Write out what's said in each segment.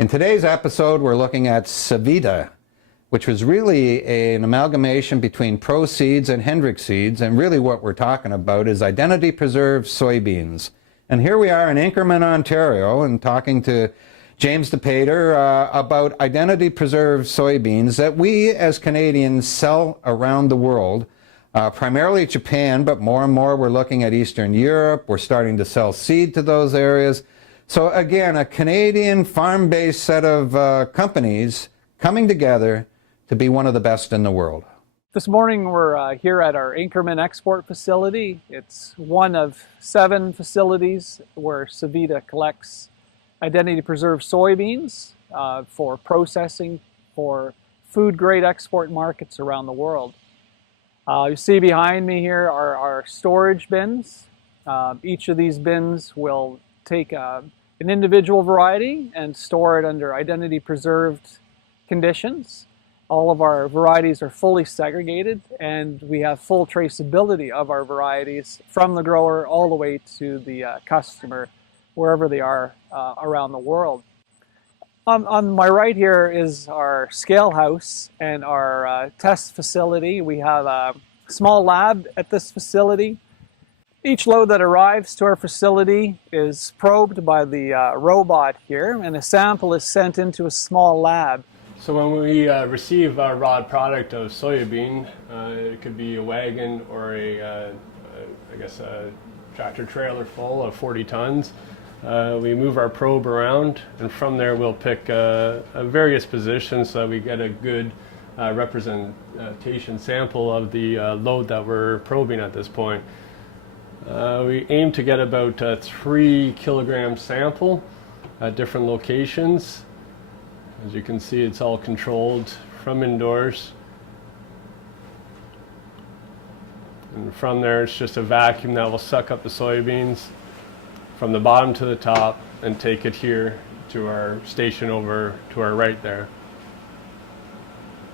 In today's episode, we're looking at Sevita, which was really an amalgamation between Pro Seeds and Hendrick Seeds, and really what we're talking about is identity preserved soybeans. And here we are in Inkerman, Ontario, and talking to James DePater about identity preserved soybeans that we as Canadians sell around the world, primarily Japan, but more and more we're looking at Eastern Europe. We're starting to sell seed to those areas. So again, a Canadian farm-based set of companies coming together to be one of the best in the world. This morning we're here at our Inkerman export facility. It's one of 7 facilities where Sevita collects identity preserved soybeans for processing for food grade export markets around the world. You see behind me here are our storage bins. Each of these bins will take an individual variety and store it under identity preserved conditions. All of our varieties are fully segregated, and we have full traceability of our varieties from the grower all the way to the customer, wherever they are around the world. On my right here is our scale house and our test facility. We have a small lab at this facility. Each load that arrives to our facility is probed by the robot here, and a sample is sent into a small lab. So when we receive a raw product of soybean, it could be a wagon or a tractor trailer full of 40 tons. We move our probe around, and from there we'll pick various positions so that we get a good representation sample of the load that we're probing at this point. We aim to get about a 3 kilogram sample at different locations. As you can see, it's all controlled from indoors. And from there, it's just a vacuum that will suck up the soybeans from the bottom to the top and take it here to our station over to our right there.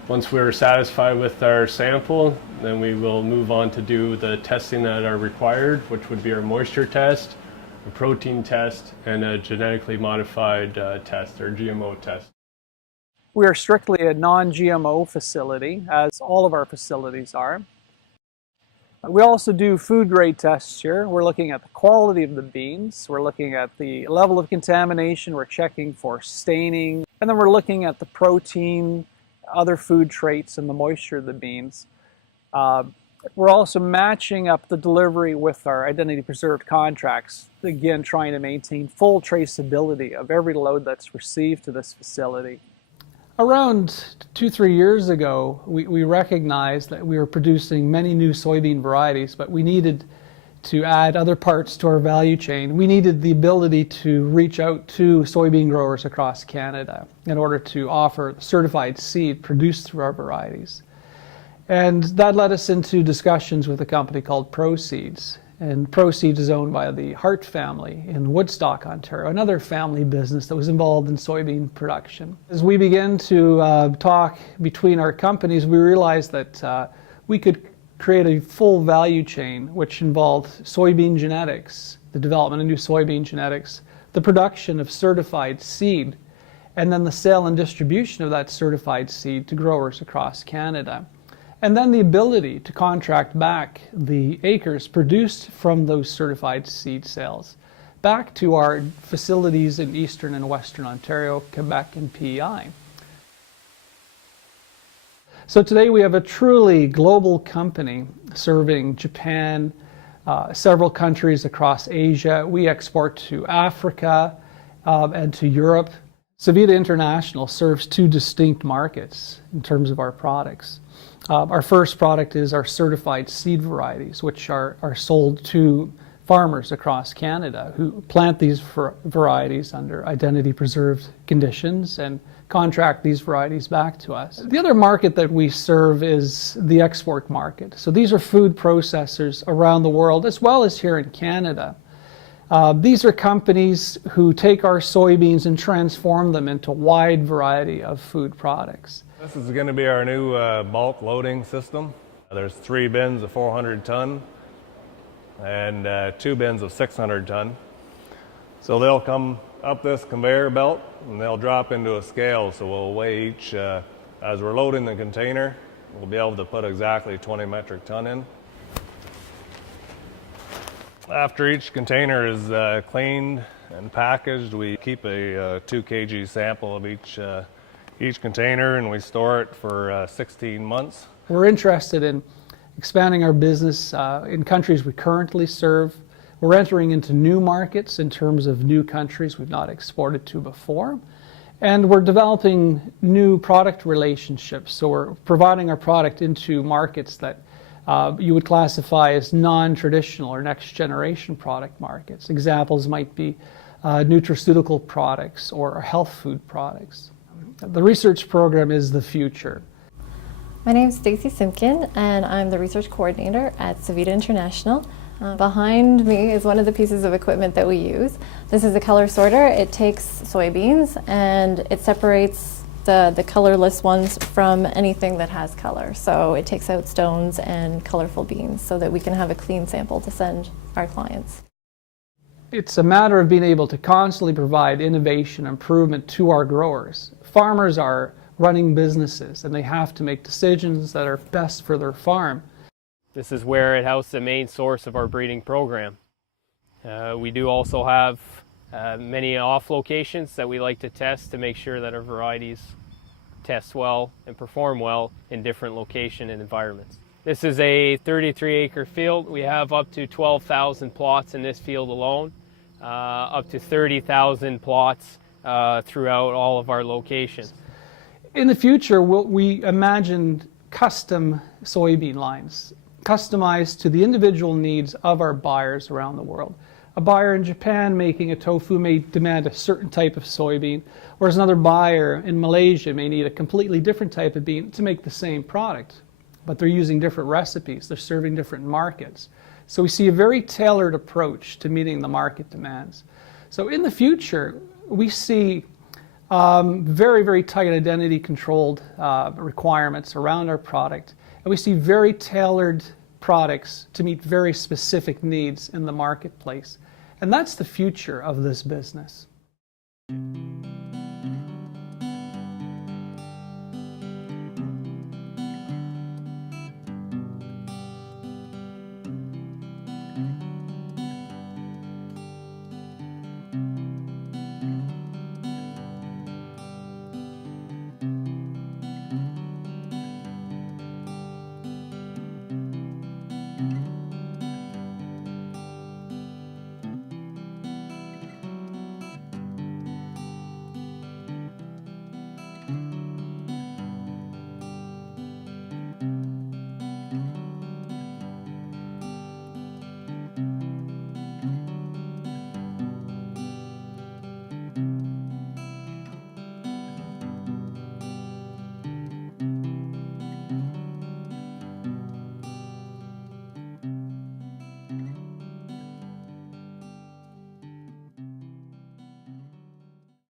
Once we're satisfied with our sample, then we will move on to do the testing that are required, which would be our moisture test, a protein test, and a genetically modified test, or GMO test. We are strictly a non-GMO facility, as all of our facilities are. We also do food grade tests here. We're looking at the quality of the beans, we're looking at the level of contamination, we're checking for staining, and then we're looking at the protein, other food traits, and the moisture of the beans. We're also matching up the delivery with our identity preserved contracts, again trying to maintain full traceability of every load that's received to this facility. Around 2-3 years ago, we recognized that we were producing many new soybean varieties, but we needed to add other parts to our value chain. We needed the ability to reach out to soybean growers across Canada in order to offer certified seed produced through our varieties. And that led us into discussions with a company called Pro Seeds. And Pro Seeds is owned by the Hart family in Woodstock, Ontario, another family business that was involved in soybean production. As we began to talk between our companies, we realized that we could create a full value chain which involved soybean genetics, the development of new soybean genetics, the production of certified seed, and then the sale and distribution of that certified seed to growers across Canada. And then the ability to contract back the acres produced from those certified seed sales back to our facilities in Eastern and Western Ontario, Quebec, and PEI. So today we have a truly global company serving Japan, several countries across Asia. We export to Africa and to Europe. Sevita International serves 2 distinct markets in terms of our products. Our first product is our certified seed varieties, which are sold to farmers across Canada who plant these varieties under identity preserved conditions and contract these varieties back to us. The other market that we serve is the export market. So these are food processors around the world as well as here in Canada. These are companies who take our soybeans and transform them into a wide variety of food products. This is going to be our new bulk loading system. There's 3 bins of 400 ton and 2 bins of 600 ton. So they'll come up this conveyor belt, and they'll drop into a scale, so we'll weigh each, as we're loading the container, we'll be able to put exactly 20 metric ton in. After each container is cleaned and packaged, we keep a 2 kg sample of each container, and we store it for 16 months. We're interested in expanding our business in countries we currently serve. We're entering into new markets in terms of new countries we've not exported to before. And we're developing new product relationships. So we're providing our product into markets that you would classify as non-traditional or next generation product markets. Examples might be nutraceutical products or health food products. The research program is the future. My name is Stacy Simpkin, and I'm the research coordinator at Sevita International. Behind me is one of the pieces of equipment that we use. This is a color sorter. It takes soybeans and it separates the colorless ones from anything that has color. So it takes out stones and colorful beans so that we can have a clean sample to send our clients. It's a matter of being able to constantly provide innovation, improvement to our growers. Farmers are running businesses and they have to make decisions that are best for their farm. This is where it houses the main source of our breeding program. We do also have many off locations that we like to test to make sure that our varieties test well and perform well in different location and environments. This is a 33-acre field. We have up to 12,000 plots in this field alone, up to 30,000 plots throughout all of our locations. In the future, we imagined custom soybean lines, customized to the individual needs of our buyers around the world. A buyer in Japan making a tofu may demand a certain type of soybean, whereas another buyer in Malaysia may need a completely different type of bean to make the same product. But they're using different recipes, they're serving different markets. So we see a very tailored approach to meeting the market demands. So in the future, we see very, very tight identity controlled requirements around our product. And we see very tailored products to meet very specific needs in the marketplace. And that's the future of this business.